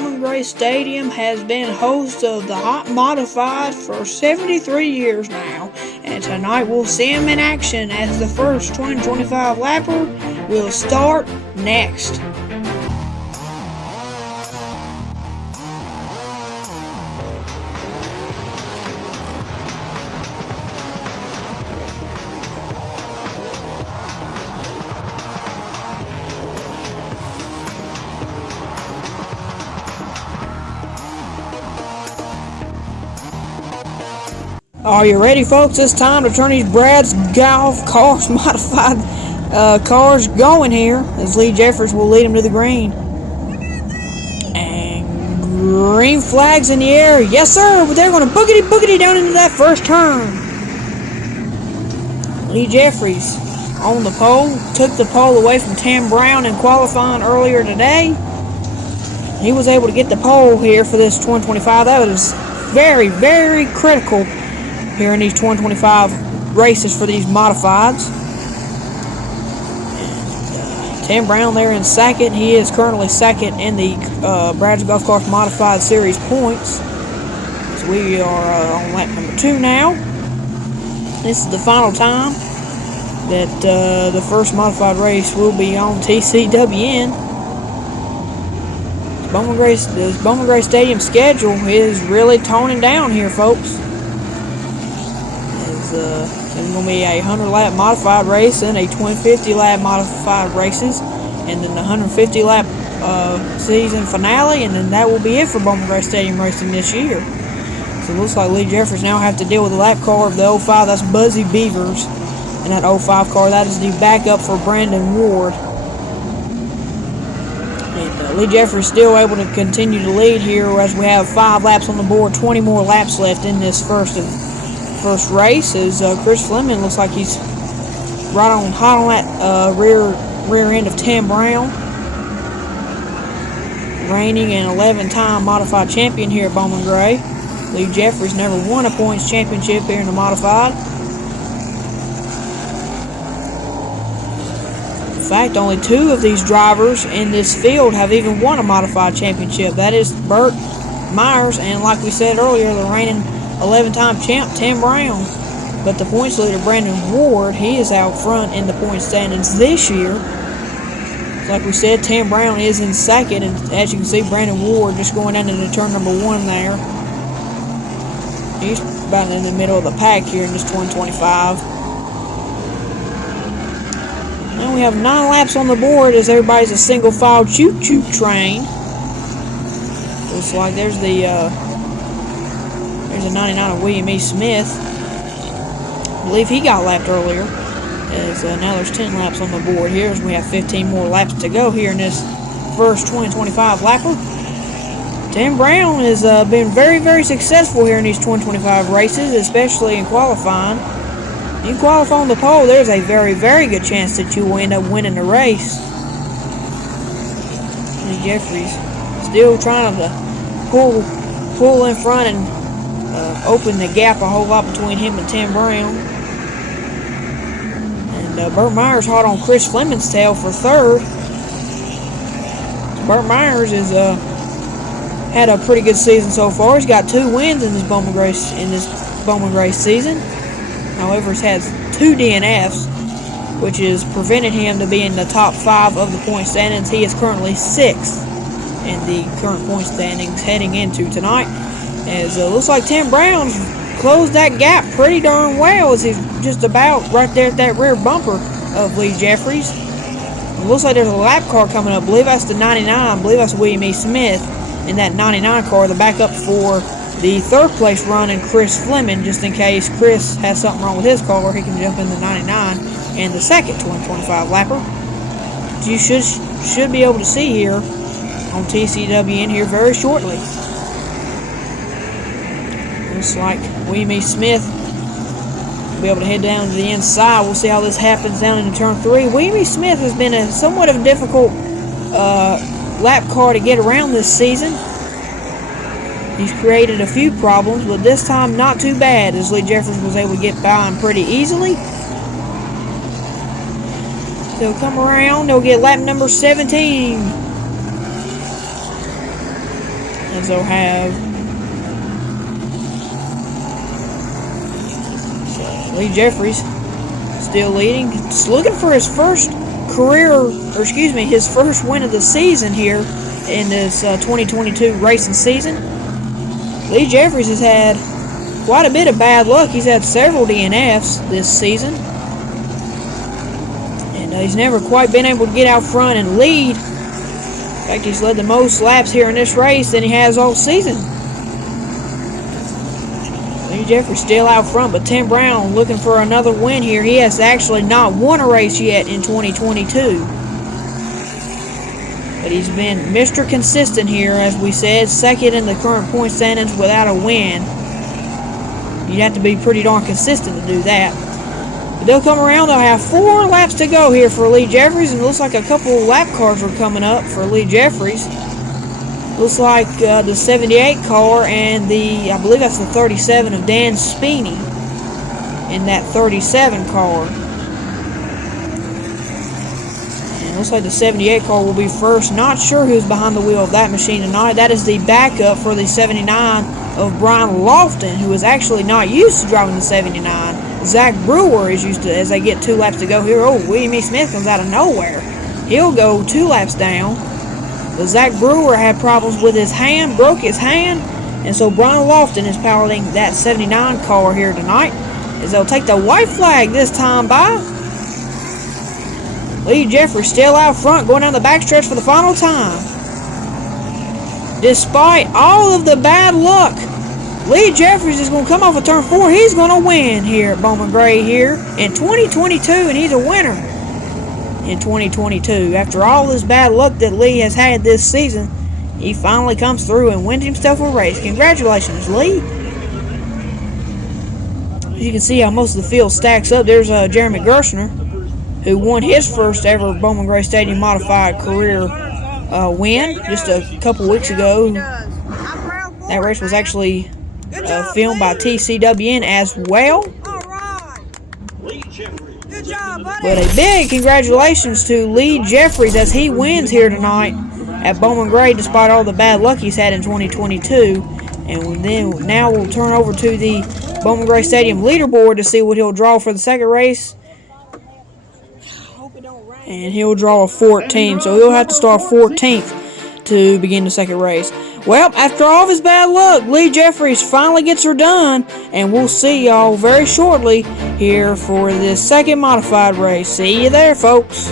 Bowman Gray Stadium has been host of the Hot Modifieds for 73 years now, and tonight we'll see him in action as the first 2025 lapper will start next. Are you ready, folks? It's time to turn these Brad's Golf Course Modified cars going here, as Lee Jeffers will lead them to the green. And green flags in the air. Yes, sir. But they're going to boogity down into that first turn. Lee Jeffries on the pole. Took the pole away from Tim Brown in qualifying earlier today. He was able to get the pole here for this 2025. That was very, very critical here in these 2025 races for these modifieds. And, Tim Brown there in second. He is currently second in the Brad's Golf Course Modified Series points. So we are on lap number 2 now. This is the final time that the first modified race will be on TCWN. The Bowman Gray Stadium schedule is really toning down here, folks. There's going to be a 100-lap modified race and a 250-lap modified races, and then the 150-lap season finale, and then that will be it for Bowman Gray Stadium racing this year. So it looks like Lee Jeffers now have to deal with the lap car of the 05. That's Buzzy Beavers, and that 05 car, that is the backup for Brandon Ward. And Lee Jeffers still able to continue to lead here as we have 5 laps on the board, 20 more laps left in this first race. As Chris Fleming looks like he's right on hot on that rear end of Tim Brown, reigning and 11-time modified champion here at Bowman Gray. Lee Jeffries never won a points championship here in the modified. In fact, only 2 of these drivers in this field have even won a modified championship. That is Burt Myers, and like we said earlier, the reigning 11-time champ Tim Brown. But the points leader Brandon Ward, he is out front in the point standings this year. Like we said, Tim Brown is in second, and as you can see, Brandon Ward just going down into turn number 1 there. He's about in the middle of the pack here in this 2025. Now we have 9 laps on the board as everybody's a single file choo-choo train. Looks like there's a 99 of William E. Smith. I believe he got lapped earlier. As now there's 10 laps on the board here as we have 15 more laps to go here in this first 2025 lapper. Tim Brown has been very, very successful here in these 2025 races, especially in qualifying. You qualify on the pole, there's a very, very good chance that you will end up winning the race. Lee Jeffries still trying to pull in front and open the gap a whole lot between him and Tim Brown. And Burt Myers hot on Chris Fleming's tail for third. Burt Myers is had a pretty good season so far. He's got 2 wins in this Bowman Gray season. However, he's had 2 DNFs, which has prevented him to be in the top 5 of the point standings. He is currently 6th in the current point standings heading into tonight. As it looks like Tim Brown's closed that gap pretty darn well, as he's just about right there at that rear bumper of Lee Jeffries. It looks like there's a lap car coming up. I believe that's the 99. I believe that's William E. Smith in that 99 car, the backup for the 3rd place run, and Chris Fleming, just in case Chris has something wrong with his car, he can jump in the 99 and the second 2025 lapper. You should be able to see here on TCWN here very shortly. Looks like William E. Smith will be able to head down to the inside. We'll see how this happens down into turn 3. William E. Smith has been a somewhat of a difficult lap car to get around this season. He's created a few problems, but this time not too bad, as Lee Jeffers was able to get by him pretty easily. They'll come around, they'll get lap number 17. as they'll have Lee Jeffries still leading. Just looking for his first his first win of the season here in this 2022 racing season. Lee Jeffries has had quite a bit of bad luck. He's had several DNFs this season. And he's never quite been able to get out front and lead. In fact, he's led the most laps here in this race than he has all season. Lee Jeffries still out front, but Tim Brown looking for another win here. He has actually not won a race yet in 2022. But he's been Mr. Consistent here, as we said, second in the current point standings without a win. You'd have to be pretty darn consistent to do that. But they'll come around. They'll have 4 laps to go here for Lee Jeffries, and it looks like a couple of lap cars are coming up for Lee Jeffries. Looks like the 78 car and I believe that's the 37 of Dan Speeney in that 37 car. And it looks like the 78 car will be first. Not sure who's behind the wheel of that machine tonight. That is the backup for the 79 of Brian Lofton, who is actually not used to driving the 79. Zach Brewer is used to, as they get 2 laps to go here. Oh, William E. Smith comes out of nowhere. He'll go 2 laps down. But Zach Brewer had problems with his hand, broke his hand, and so Brian Lofton is piloting that 79 car here tonight, as they'll take the white flag this time by. Lee Jeffries still out front, going down the backstretch for the final time. Despite all of the bad luck, Lee Jeffries is going to come off of turn 4. He's going to win here at Bowman Gray here in 2022, and he's a winner in 2022. After all this bad luck that Lee has had this season, he finally comes through and wins himself a race. Congratulations, Lee. As you can see how most of the field stacks up. There's Jeremy Gerstner, who won his first ever Bowman Gray Stadium Modified career win just a couple weeks ago. That race was actually filmed by TCWN as well. But a big congratulations to Lee Jeffries as he wins here tonight at Bowman Gray despite all the bad luck he's had in 2022. And then now we'll turn over to the Bowman Gray Stadium leaderboard to see what he'll draw for the second race. And he'll draw a 14, so he'll have to start 14th to begin the second race. Well, after all of his bad luck, Lee Jeffries finally gets her done, and we'll see y'all very shortly here for this second modified race. See you there, folks.